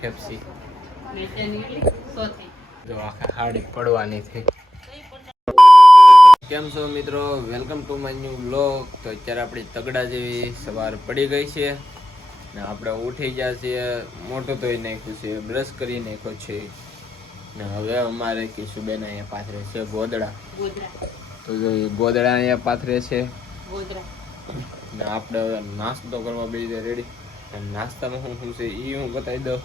ફેફસી જો આખા હાડી પડવાની થઈ. કેમ છો મિત્રો, welcome to my new vlog. તો અત્યારે આપણી તગડા જેવી સવાર પડી ગઈ છે ને આપણે ઉઠી ગયા છીએ. મોટું ધોઈ નાખ્યું છે, બ્રશ કરી નાખ્યો છે ને હવે અમારે કિશુબેન અહીંયા પાથરે છે ગોદડા. તો જો એ ગોદડા અહીંયા પાથરે છે ને આપણે હવે નાસ્તો કરવા બેસી રેડી. નાસ્તામાં શું છે એ હું બતાવી દઉં.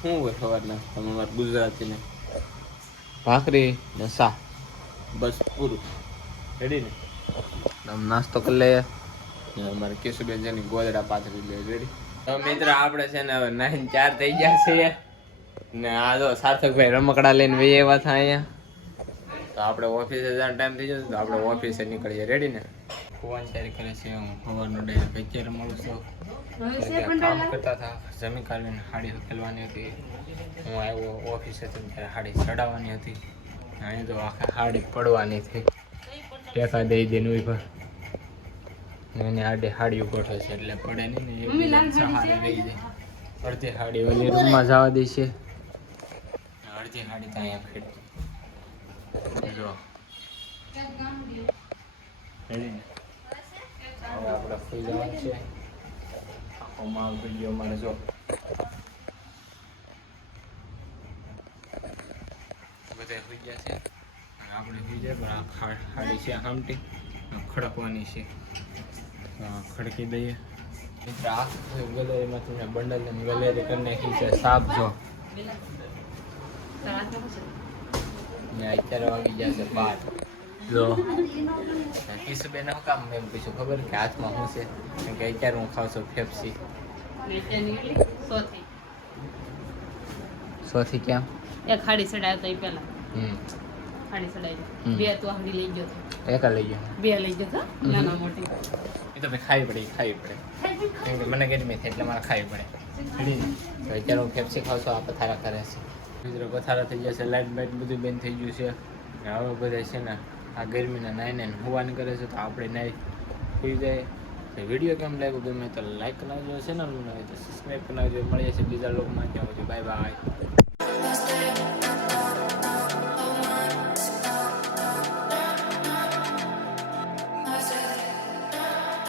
શું હોય સવાર નાસ્તામાં અમારે ગુજરાતીને ભાખરી ને શાક, બસ પૂરું. રેડી ને આમ નાસ્તો કરી લઈએ ને અમારે કેશુબેન જેની ગોદડા પાથરી લે. રેડી. તો મિત્ર આપણે છે ને હવે 9-4 થઈ ગયા છે ને આ જો સાર્થકભાઈ રમકડા લઈને વહી આવ્યા હતા અહીંયા. તો આપણે ઓફિસે જવાનો ટાઈમ થઈ જશે તો આપણે ઓફિસે નીકળીએ. રેડી ને ફોન તૈયારી કરે છે. હું સવારનો ડાયરેક્ટ અત્યારે મળું છું. કામ કરતા હતા, જમી કાઢીને હાડી હકેલવાની હતી. હું આવ્યો ઓફિસે ત્યારે હાડી ચડાવવાની હતી. અહીં તો આખા હાડી પડવાની થઈ. ટેકા દઈ દઈને ઉભા એને હાડી ગોઠવે છે એટલે પડે નહીં ને સહારે રહી જાય. અડધી હાડી ઓલી રૂમમાં જવા દે છે, અડધી હાડી તો અહીંયા ખેડ જો. હવે આપણે ફૂઈ જવાનું છે. આખો માલ વિડીયો મારે જો બધા સુઈ ગયા છે. આપણે સુઈ જાય પણ આ હાડી છે આમટી ખડકવાની છે. ખડકી દઈએ મિત્ર. આ ગલેરીમાંથી મેં બંડલ ગલેરી કરી નાખી છે. સાપ જો અત્યારે વાગી ગયા છે 12. જો કિશુબેન શું કામ એમ પૂછ્યું ખબર કે હાથમાં શું છે? કેમ કે અત્યારે હું ખાઉં છું ફેફસી. સોથી ક્યાં એક હાડી ચડાવ્યો તો એ પેલા હાડી ચડાવી બે તો હાડી લઈ ગયો એક લઈ ગયો, બે લઈ ગયો નાના મોટી. એ તો ભાઈ ખાવી પડે કેમ કે મને ગરમી થાય એટલે મારે ખાવી પડે. તો અત્યારે હું ફેફસી ખાઉં છું. આ પથારા કરે છે મિત્રો, પથારા થઈ ગયા છે. લાઇટ બાઇટ બધું બંધ થઈ ગયું છે. હવે બધા છે ને આ ગરમીના નાઈને હોવાની કરે છે તો આપણે નાઈ સુઈ જાય. વિડીયો કેમ લાગ્યો ગમે તો લાઈક કરી નાખજો, ચેનલ બનાવી તો સબસ્ક્રાઈબ કરી નાખજો. મળીએ છીએ બીજા લોકોમાં. ત્યાં બાય બાય.